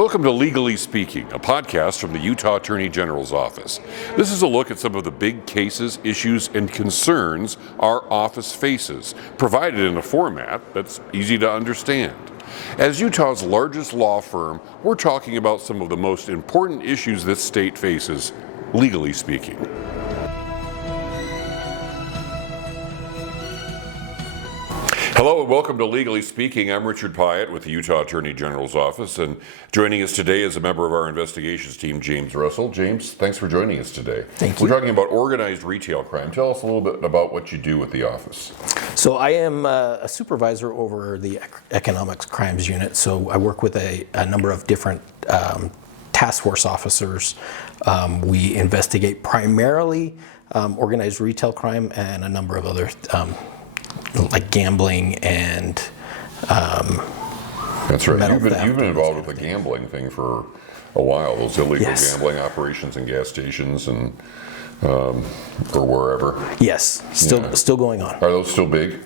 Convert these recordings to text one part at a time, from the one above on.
Welcome to Legally Speaking, a podcast from the Utah Attorney General's office. This is a look at some of the big cases, issues, and concerns our office faces, provided in a format that's easy to understand. As Utah's largest law firm, we're talking about some of the most important issues this state faces, legally speaking. Hello and welcome to Legally Speaking. I'm Richard Pyatt with the Utah Attorney General's office, and joining us today is a member of our investigations team, James Russell. James, thanks for joining us today. Thank you. We're talking about organized retail crime. Tell us a little bit about what you do with the office. So I am a supervisor over the economics crimes unit. So I work with a number of different task force officers. We investigate primarily organized retail crime and a number of other like gambling and That's right. You've been involved with the gambling thing for a while. Those illegal gambling operations in gas stations and or wherever. Yes, still going on. Are those still big?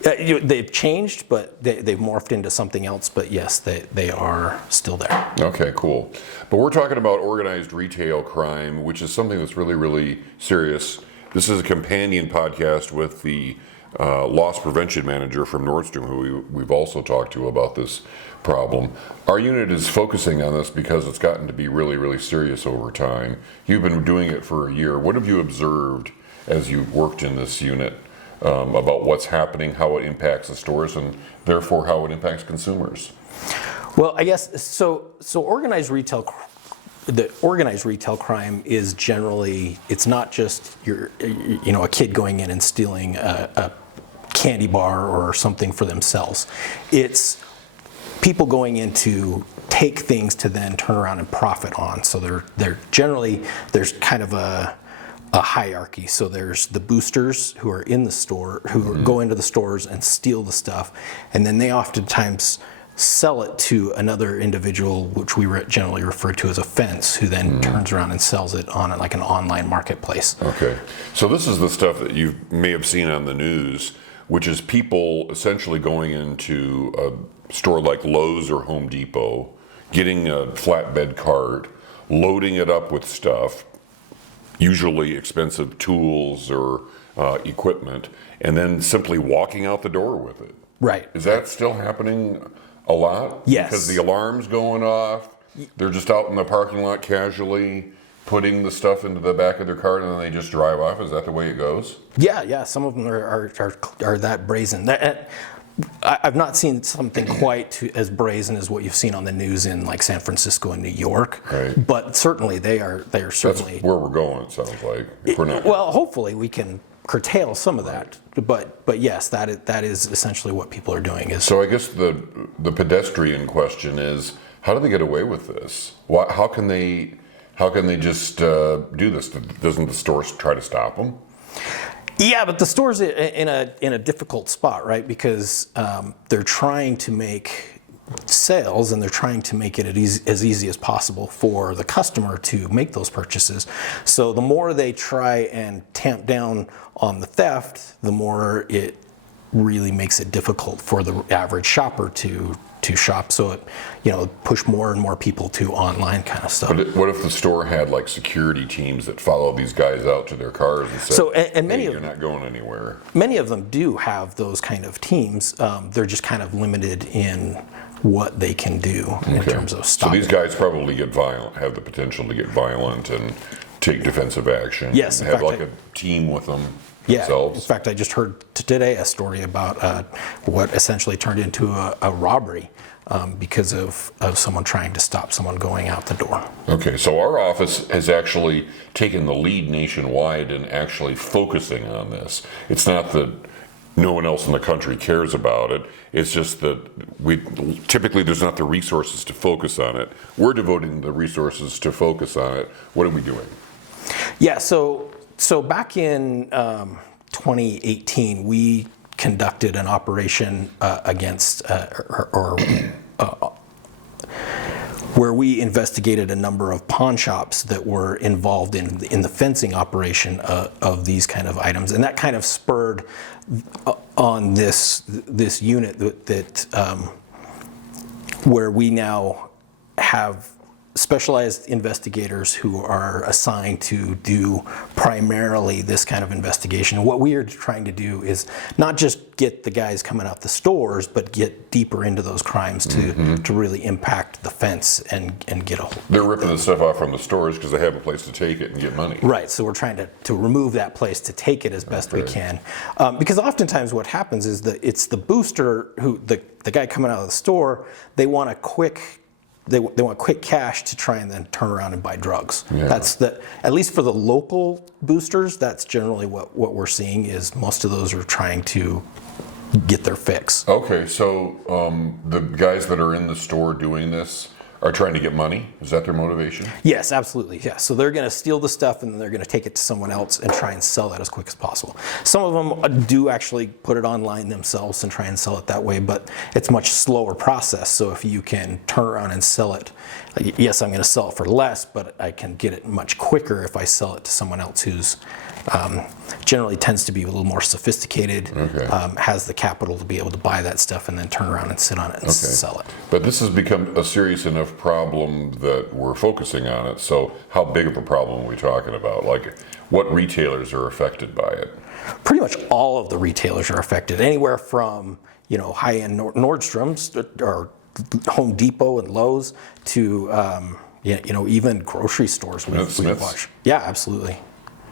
They've changed, but they've morphed into something else. But yes, they are still there. Okay, cool. But we're talking about organized retail crime, which is something that's really, really serious. This is a companion podcast with the loss prevention manager from Nordstrom, who we've also talked to about this problem. Our unit is focusing on this because it's gotten to be really, really serious over time. You've been doing it for a year. What have you observed as you've worked in this unit about what's happening, how it impacts the stores, and therefore how it impacts consumers? Well, I guess so. The organized retail crime is generally, it's not just a kid going in and stealing a candy bar or something for themselves. It's people going in to take things to then turn around and profit on. So they're generally, there's kind of a hierarchy. So there's the boosters who are in the store, who go into the stores and steal the stuff, and then they oftentimes sell it to another individual, which we generally refer to as a fence, who then turns around and sells it on like an online marketplace. Okay, so this is the stuff that you may have seen on the news, which is people essentially going into a store like Lowe's or Home Depot, getting a flatbed cart, loading it up with stuff, usually expensive tools or equipment, and then simply walking out the door with it. Right. Is that still happening a lot? Yes. Because the alarm's going off, they're just out in the parking lot casually putting the stuff into the back of their car and then they just drive off. Is that the way it goes? Yeah. Some of them are that brazen. I've not seen something quite as brazen as what you've seen on the news in like San Francisco and New York. Right. But certainly they are certainly. That's where we're going, it sounds like. If we're not. Well, hopefully we can curtail some of that, but yes, that is essentially what people are doing. So I guess the pedestrian question is, how do they get away with this? How can they just do this? Doesn't the store try to stop them? Yeah, but the store's in a difficult spot, right? Because they're trying to make sales and they're trying to make it as easy as possible for the customer to make those purchases. So the more they try and tamp down on the theft, the more it really makes it difficult for the average shopper to shop. So it push more and more people to online kind of stuff. But what if the store had like security teams that follow these guys out to their cars and say, hey, you're not going anywhere? Many of them do have those kind of teams. They're just kind of limited in what they can do in terms of stopping. So these guys probably get violent, have the potential to get violent and take defensive action. Yes, and have like a team with them themselves. In fact, I just heard today a story about what essentially turned into a robbery because of someone trying to stop someone going out the door. Okay, so our office has actually taken the lead nationwide in actually focusing on this. It's not that no one else in the country cares about it. It's just that typically there's not the resources to focus on it. We're devoting the resources to focus on it. What are we doing? Yeah, so back in 2018, we conducted an operation against where we investigated a number of pawn shops that were involved in the fencing operation of these kind of items, and that kind of spurred on this unit that where we now have specialized investigators who are assigned to do primarily this kind of investigation. What we are trying to do is not just get the guys coming out the stores, but get deeper into those crimes to really impact the fence and get a hold. They're ripping the stuff off from the stores because they have a place to take it and get money. Right, so we're trying to remove that place to take it as best we can. Because oftentimes what happens is that it's the booster who, the guy coming out of the store, they want a quick, they want quick cash to try and then turn around and buy drugs. Yeah. That's at least for the local boosters, that's generally what we're seeing is most of those are trying to get their fix. Okay, so the guys that are in the store doing this are trying to get money? Is that their motivation? Yes, absolutely. Yeah. So they're going to steal the stuff and then they're going to take it to someone else and try and sell that as quick as possible. Some of them do actually put it online themselves and try and sell it that way, but it's a much slower process. So if you can turn around and sell it, yes, I'm going to sell it for less, but I can get it much quicker if I sell it to someone else who's generally tends to be a little more sophisticated, has the capital to be able to buy that stuff and then turn around and sit on it and sell it. But this has become a serious enough problem that we're focusing on it. So how big of a problem are we talking about? Like what retailers are affected by it? Pretty much all of the retailers are affected, anywhere from high-end Nordstrom's or Home Depot and Lowe's to even grocery stores. Smith's? Yeah, absolutely.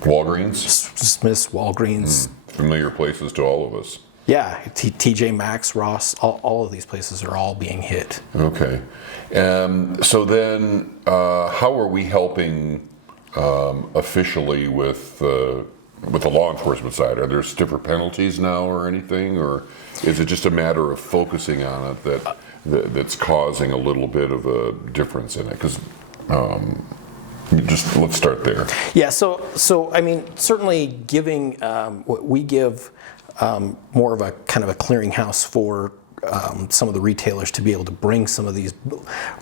Walgreens? Smith's, Walgreens. Familiar places to all of us. Yeah, TJ Maxx, Ross, all of these places are all being hit. Okay. So then how are we helping officially with the law enforcement side? Are there stiffer penalties now or anything? Or is it just a matter of focusing on it that's causing a little bit of a difference in it? Because just let's start there. Yeah, so I mean, certainly giving what we give more of a kind of a clearinghouse for some of the retailers to be able to bring some of these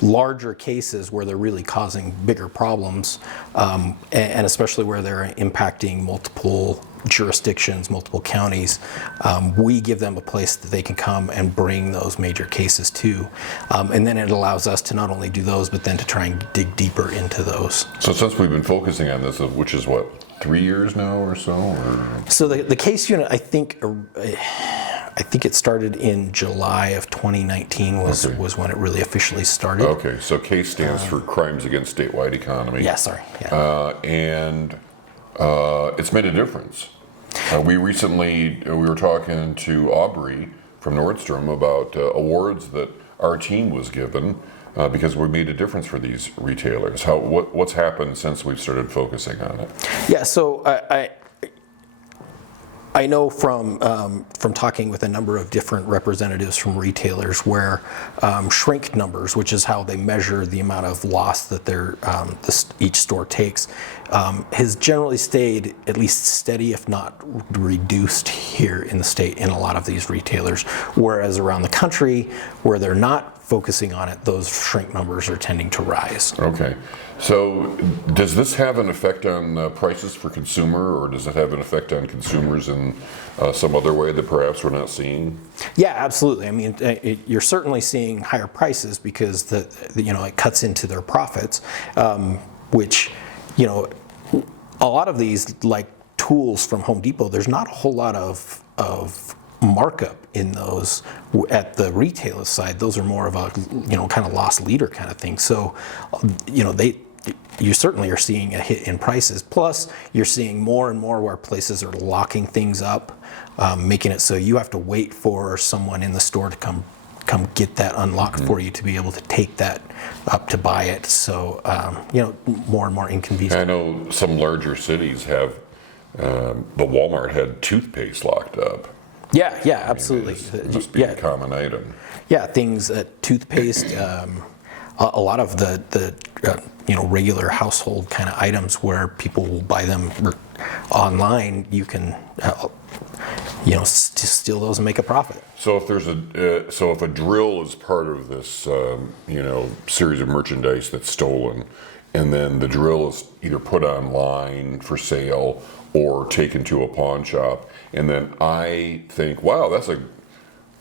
larger cases where they're really causing bigger problems, and especially where they're impacting multiple jurisdictions, multiple counties. We give them a place that they can come and bring those major cases to. And then it allows us to not only do those, but then to try and dig deeper into those. So since we've been focusing on this, which is what, 3 years now or so? Or? So the case unit, I think it started in July of 2019 was when it really officially started. Okay, so CASE stands for Crimes Against Statewide Economy. Yeah, sorry. Yeah. And it's made a difference. We were talking to Aubrey from Nordstrom about awards that our team was given because we made a difference for these retailers. What's happened since we've started focusing on it? Yeah, so I know from talking with a number of different representatives from retailers where shrink numbers, which is how they measure the amount of loss that each store takes, has generally stayed at least steady, if not reduced here in the state in a lot of these retailers. Whereas around the country, where they're not focusing on it, those shrink numbers are tending to rise. Okay. So does this have an effect on prices for consumer, or does it have an effect on consumers in some other way that perhaps we're not seeing? Yeah, absolutely. I mean, you're certainly seeing higher prices because it cuts into their profits, which, a lot of these like tools from Home Depot, there's not a whole lot of markup in those at the retailer side. Those are more of a kind of loss leader kind of thing. So you certainly are seeing a hit in prices. Plus you're seeing more and more where places are locking things up, making it so you have to wait for someone in the store to come get that unlocked for you to be able to take that up to buy it. So more and more inconvenient. I know some larger cities have the Walmart had toothpaste locked up. Yeah, absolutely. It must be a common item. Yeah, things, toothpaste, a lot of the regular household kind of items where people will buy them online, you can steal those and make a profit. So if there's if a drill is part of this series of merchandise that's stolen, and then the drill is either put online for sale or taken to a pawn shop, and then I think, wow, that's a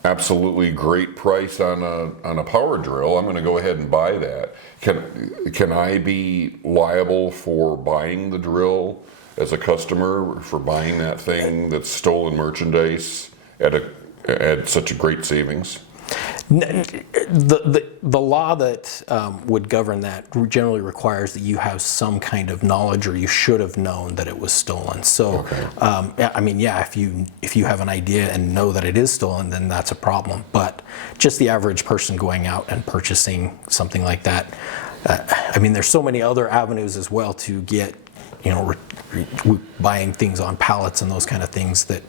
absolutely great price on a power drill, I'm going to go ahead and buy that. Can I be liable for buying the drill as a customer for buying that thing that's stolen merchandise at such a great savings? The law that would govern that generally requires that you have some kind of knowledge, or you should have known that it was stolen. So, I mean, yeah, if you have an idea and know that it is stolen, then that's a problem. But just the average person going out and purchasing something like that, I mean, there's so many other avenues as well to get, you know, buying things on pallets and those kind of things that.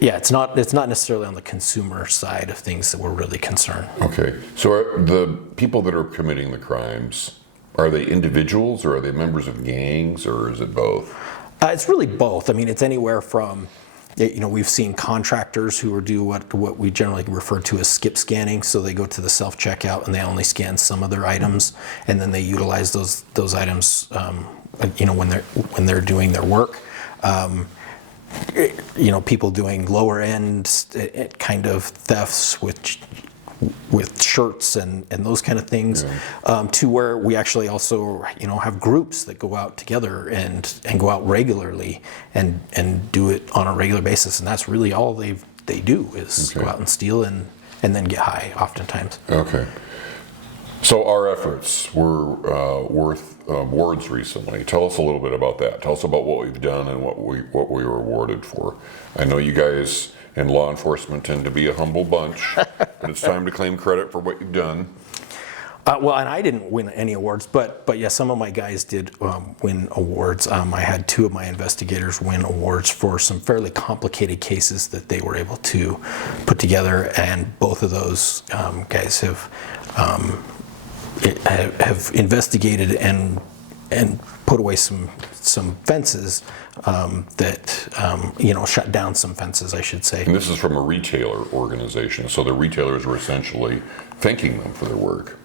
Yeah, it's not necessarily on the consumer side of things that we're really concerned. Okay, so are the people that are committing the crimes, are they individuals or are they members of gangs, or is it both? It's really both. I mean, it's anywhere from, you know, we've seen contractors who do what we generally refer to as skip scanning. So they go to the self-checkout and they only scan some of their items, and then they utilize those items, you know, when they're doing their work. You know, people doing lower end kind of thefts with shirts and those kind of things, to where we actually also, you know, have groups that go out together and go out regularly and do it on a regular basis, and that's really all they do is go out and steal and then get high oftentimes. Okay. So our efforts were worth awards recently. Tell us a little bit about that. Tell us about what we've done and what we were awarded for. I know you guys in law enforcement tend to be a humble bunch, but it's time to claim credit for what you've done. Well, and I didn't win any awards, but yeah, some of my guys did win awards. I had two of my investigators win awards for some fairly complicated cases that they were able to put together, and both of those guys have investigated and put away some fences that you know, shut down some fences, I should say. And this is from a retailer organization, so the retailers were essentially thanking them for their work.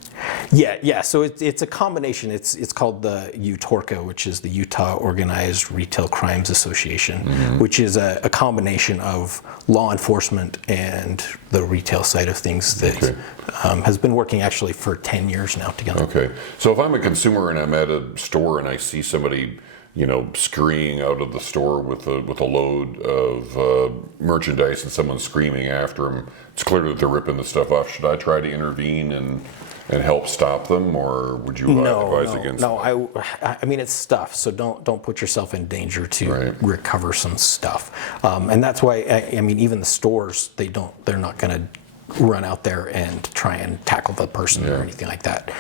Yeah. So it's a combination. It's called the UTORCA, which is the Utah Organized Retail Crimes Association, which is a combination of law enforcement and the retail side of things that has been working actually for 10 years now together. Okay. So if I'm a consumer and I'm at a store and I see somebody, you know, scurrying out of the store with a load of merchandise and someone's screaming after them, it's clear that they're ripping the stuff off. Should I try to intervene and help stop them, or would you advise against that? No, I mean, it's stuff, so don't put yourself in danger to recover some stuff. And that's why, I mean, even the stores, they're not going to run out there and try and tackle the person or anything like that.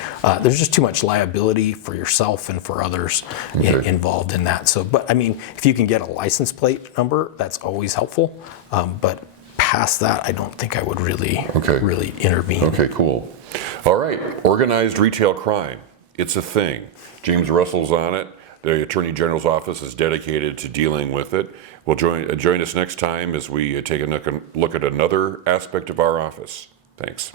There's just too much liability for yourself and for others involved in that. So, but I mean, if you can get a license plate number, that's always helpful. But past that, I don't think I would really intervene. Okay, cool. All right, organized retail crime. It's a thing. James Russell's on it. The Attorney General's office is dedicated to dealing with it. We'll join us next time as we take a look at another aspect of our office. Thanks.